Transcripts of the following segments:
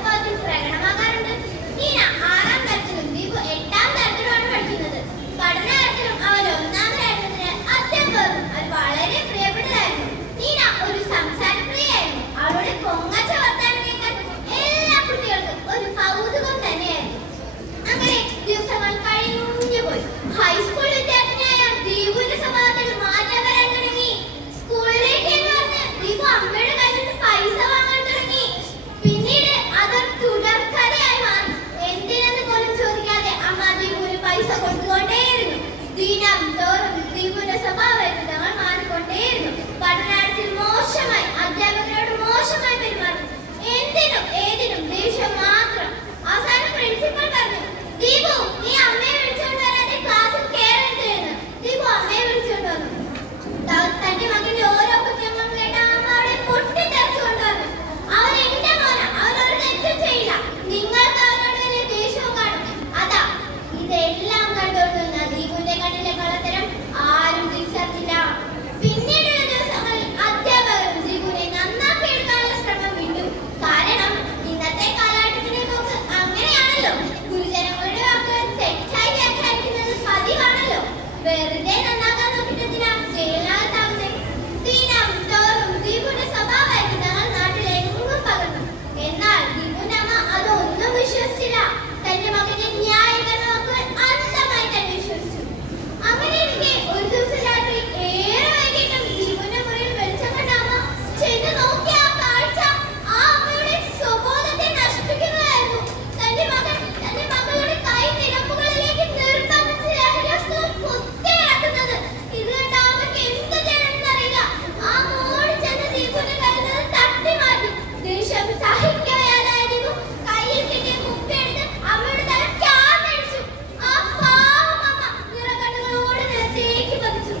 സ്വഭാവത്തിൽ പ്രകടമാകാറുണ്ട്. നീന 6ാം തരത്തിലും ദീപു 8ാം തരത്തിലുമാണ് പഠിക്കുന്നത്. പഠനകാര്യത്തിലും അവൻ ഒന്നാമനായിരുന്നതിനാൽ അധ്യാപകർക്കും അത് വളരെ പ്രിയപ്പെട്ടതായിരുന്നു. നീന ഒരു സംസാരപ്രിയയായിരുന്നു. അവളുടെ പൊങ്ങച്ച വർത്താനം കേൾക്കാൻ എല്ലാ കുട്ടികൾക്കും ഒരു കൗതുകം തന്നെയായിരുന്നു. അങ്ങനെ ദിവസങ്ങൾ കഴിഞ്ഞുപോയി. ഹൈസ്കൂൾ വിദ്യാർത്ഥിനിയായ ദീപുവിന്റെ സ്വഭാവത്തിൽ മാറ്റം വരാൻ തുടങ്ങി. സ്കൂളിലേക്ക് വന്ന് ദീപു അമ്മയുടെ കയ്യിൽ നിന്ന് പൈസ വാങ്ങാൻ തുടങ്ങി. പിന്നീട് അതൊരു തുടർക്കഥയായി മാറി. എന്തിനെന്ന് പോലും ചോദിക്കാതെ അമ്മ ദീപുവിന് പൈസ കൊടുത്തുകൊണ്ടേയിരുന്നു. ദിനം തോറും ദീപുവിന്റെ സ്വഭാവങ്ങൾ മാറിക്കൊണ്ടേയിരുന്നു. പഠനത്തിൽ മോശമായി, അധ്യാപകരോട് മോശമായി പെരുമാറി. എന്തിനും ഏതിനും ദേഷ്യം മാത്രം. അവസാനം പ്രിൻസിപ്പൽ പറഞ്ഞു, ദീപു നീ അമ്മയെ വിളിച്ചുകൊണ്ട് വരാതെ ക്ലാസ്സിൽ കയറരുത് എന്ന്. ദീപു അമ്മയെ വിളിച്ചുകൊണ്ട് വന്നു. തന്റെ മകന്റെ ഓരോ കുറ്റങ്ങളും കേട്ട അമ്മ അവിടെ പൊട്ടിത്തെറിച്ചു കൊണ്ടുവന്നു. അവൻ എന്റെ മോനാ, അവനോട് തെറ്റും ചെയ്യില്ല. നിങ്ങൾക്ക് അവനോട് വലിയ ദേഷ്യവും കാണും. അതാ ഇതെല്ലാം കണ്ടുകൊണ്ടുവന്ന ദീപുവിന്റെ കണ്ണിലെ കള്ളത്തരം ആരും തിരിച്ചറിഞ്ഞില്ല. പിന്നീടുള്ള ദിവസങ്ങളിൽ അധ്യാപകരും ദീപുവിനെ നന്നാക്കിയെടുക്കാനുള്ള ശ്രമം വിട്ടു. കാരണം ഇന്നത്തെ കാലഘട്ടത്തിന്റെ പോക്ക് അങ്ങനെയാണല്ലോ. ഗുരുജനങ്ങളുടെ വാക്കുകൾ തെറ്റായി വ്യാഖ്യാനിക്കുന്നത് പതിവാണല്ലോ. വെറുതെ നന്നാക്കാൻ നോക്കിട്ടെന്തിനാ ജയിലിനകത്താവുന്നേ? ദിനം തോറും ദീപുവിന്റെ സ്വഭാവമായിട്ട് ഞങ്ങൾ നാട്ടിലെങ്ങും പകർന്നു. എന്നാൽ ദീപുവിന്റെ അമ്മ അതൊന്നും വിശ്വസിച്ചില്ല. തന്റെ മകന്റെ ന്യായീകരണ വാക്കുകൾ അന്ധമായി തന്നെ വിശ്വസിച്ചു. അങ്ങനെ ഇരിക്കെ ഒരു ദിവസം രാത്രി ഏറെ വൈകിട്ടും ദീപുവിന്റെ മുറിയിൽ വെളിച്ചം കണ്ട അമ്മ ചെന്ന് നോക്കിയ ആ കാഴ്ച ആ അമ്മയുടെ സ്വബോധത്തെ നശിപ്പിക്കുന്നതായിരുന്നു. തന്റെ മകളുടെ കൈ നിരമ്പുകളിലേക്ക് നിർബന്ധിച്ച് ലഹരിവസ്തുക്കൾ കുത്തിയിറക്കുന്നത്. ഇത് കണ്ട അമ്മയ്ക്ക് എന്ത് ചെയ്യണമെന്നറിയില്ല. ആ മോടി ചെന്ന് ദീപുവിന്റെ കയ്യിൽ നിന്ന് തട്ടി മാറ്റി. ദേഷ്യം സഹിക്കാനായ ദീപു കയ്യിൽ കിട്ടിയ കുപ്പിയെടുത്ത് അമ്മയുടെ തലയ്ക്ക് ആഞ്ഞടിച്ചു. ആ പാവം അമ്മ നിറകണ്ണുകളോടെ നിലത്തേക്ക് പതിച്ചു.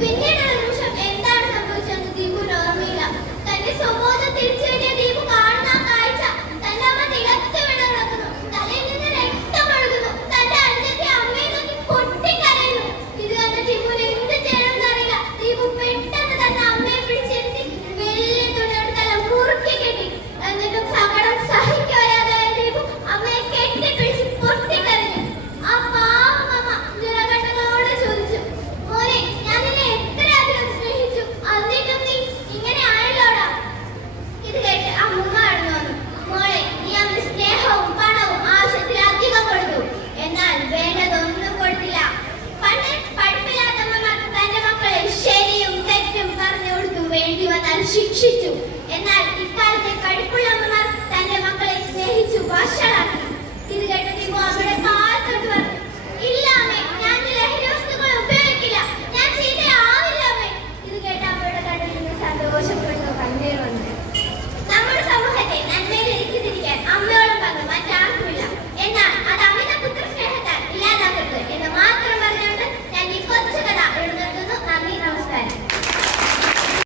പിന്നീടുള്ള നിമിഷം എന്താണ് സംഭവിച്ചതെന്ന് ദീപുവിന് ഓർമ്മയില്ല. തന്റെ സ്വബോധം തിരിച്ചു കിട്ടിയ ദീപു കാണുന്ന ആ കാഴ്ച തന്റെ അമ്മ നിലത്ത് വീണ് കിടക്കുന്നു. തലയിൽ നിന്ന് രക്തം ഒഴുകുന്നു. തന്റെ അനുജത്തെ അമ്മയെ നോക്കി പൊട്ടിക്കരയുന്നു. ഇത് കണ്ട ദീപുവിന് എന്ത് ചെയ്യണമെന്ന് അറിയില്ല. ദീപു പെട്ടെന്ന് തന്റെ അമ്മയെ പിടിച്ചിരുത്തി വലിയ തുണിയോട് തല മുറുക്കി കെട്ടി. എന്നിട്ടും സങ്കടം സഹിക്കാനായ ദീപു അമ്മയെ കെട്ടിപ്പിടിച്ച് പൊട്ടിക്കരഞ്ഞു. ആ പാവം അമ്മ നിറകണ്ണുകളോടെ ചോദിച്ചു, മോനെ ഞാൻ നിന്നെ എത്രയധികം സ്നേഹിച്ചു, എന്നിട്ടും നീ ഇങ്ങനെ ആയല്ലോടാ. ഇത് കേട്ട് അമ്മ കടന്നു വന്നു. മോളെ നീ അവന് സ്നേഹവും പണവും ആവശ്യത്തിലധികം കൊടുത്തു. എന്നാൽ വേണ്ടതൊന്നും കൊടുത്തില്ല. പണ്ട് പഠിപ്പില്ലാത്ത അമ്മമാർക്ക് തന്റെ മക്കളെ ശരിയും തെറ്റും പറഞ്ഞു കൊടുത്തു വേണ്ടി വന്നാൽ ശിക്ഷിച്ചു. എന്നാൽ ഇക്കാലത്തെ പഠിപ്പുള്ള അമ്മമാർ തന്റെ മക്കളെ സ്നേഹിച്ചു വഷളാക്കി. ഇത് കേട്ട ദീപു അവരുടെ